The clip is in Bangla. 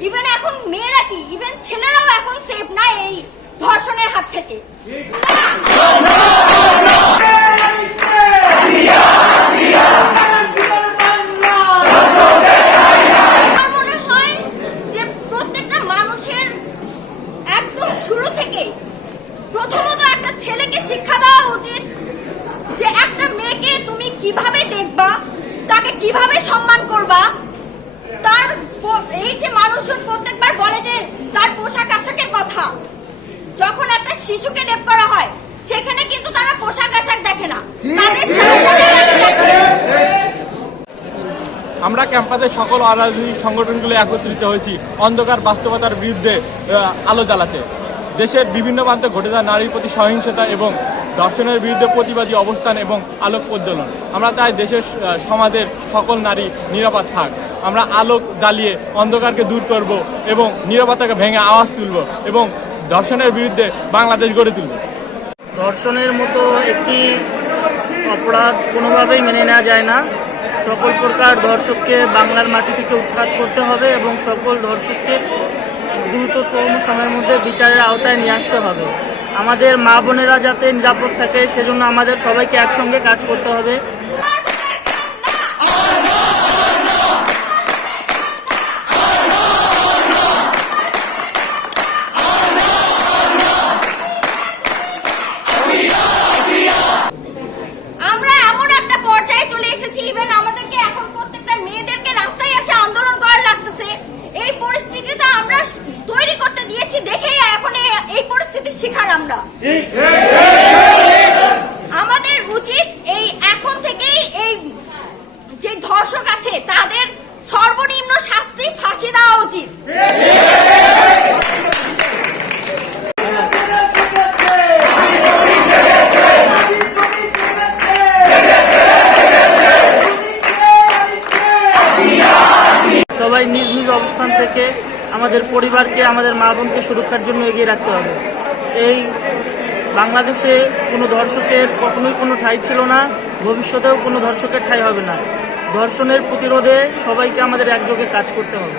ইভেন এখন মেয়েরা কি? ইভেন ছেলেরাও এখন সেফ না এই ধর্ষণের হাত থেকে। প্রথমত একটা ছেলেকে শিক্ষা দেওয়া উচিত যে মেয়েকে তুমি কীভাবে দেখবা, তাকে কীভাবে সম্মান করবা তার প- এই যে মানুষজন প্রত্যেকবার বলে যে তার পোশাক আশাকের কথা যখন একটা করা হয় সেখানে কিন্তু তারা পোশাক আশাক দেখে না। আমরা ক্যাম্পাসের সকল অরাজনৈতিক সংগঠনগুলো একত্রিত হয়েছি অন্ধকার বাস্তবতার বিরুদ্ধে আলো জ্বালাতে। দেশের বিভিন্ন প্রান্তে ঘটে যাওয়া নারীর প্রতি সহিংসতা এবং ধর্ষণের বিরুদ্ধে প্রতিবাদী অবস্থান এবং আলোক প্রজ্বলন। আমরা চাই দেশের সমাজের সকল নারী নিরাপদ থাক। আমরা আলোক জ্বালিয়ে অন্ধকারকে দূর করব এবং নিরাপত্তাকে ভেঙে আওয়াজ তুলব এবং ধর্ষণের বিরুদ্ধে বাংলাদেশ গড়ে তুলব। ধর্ষণের মতো একটি অপরাধ কোনোভাবেই মেনে নেওয়া যায় না। সকল প্রকার ধর্ষককে বাংলার মাটি থেকে উৎখাত করতে হবে এবং সকল ধর্ষককে দ্রুততম সময়ের মধ্যে বিচারের আওতায় নিয়ে আসতে হবে। আমাদের মা বোনেরা যাতে নিরাপদ থাকে, সেজন্য আমাদের সবাইকে একসঙ্গে কাজ করতে হবে। শিকার আমরা। আমাদের উচিত এই এখন থেকেই এই যে ধর্ষক আছে, তাদের সর্বনিম্ন শাস্তি ফাঁসি দেওয়া উচিত। সবাই নিজ নিজ অবস্থান থেকে আমাদের পরিবারকে, আমাদের মা বোনকে সুরক্ষার জন্য এগিয়ে রাখতে হবে। এই বাংলাদেশে কোনো ধর্ষকের কখনোই কোনো ঠাই ছিল না, ভবিষ্যতেও কোনো ধর্ষকের ঠাঁই হবে না। ধর্ষণের প্রতিরোধে সবাইকে আমাদের একযোগে কাজ করতে হবে।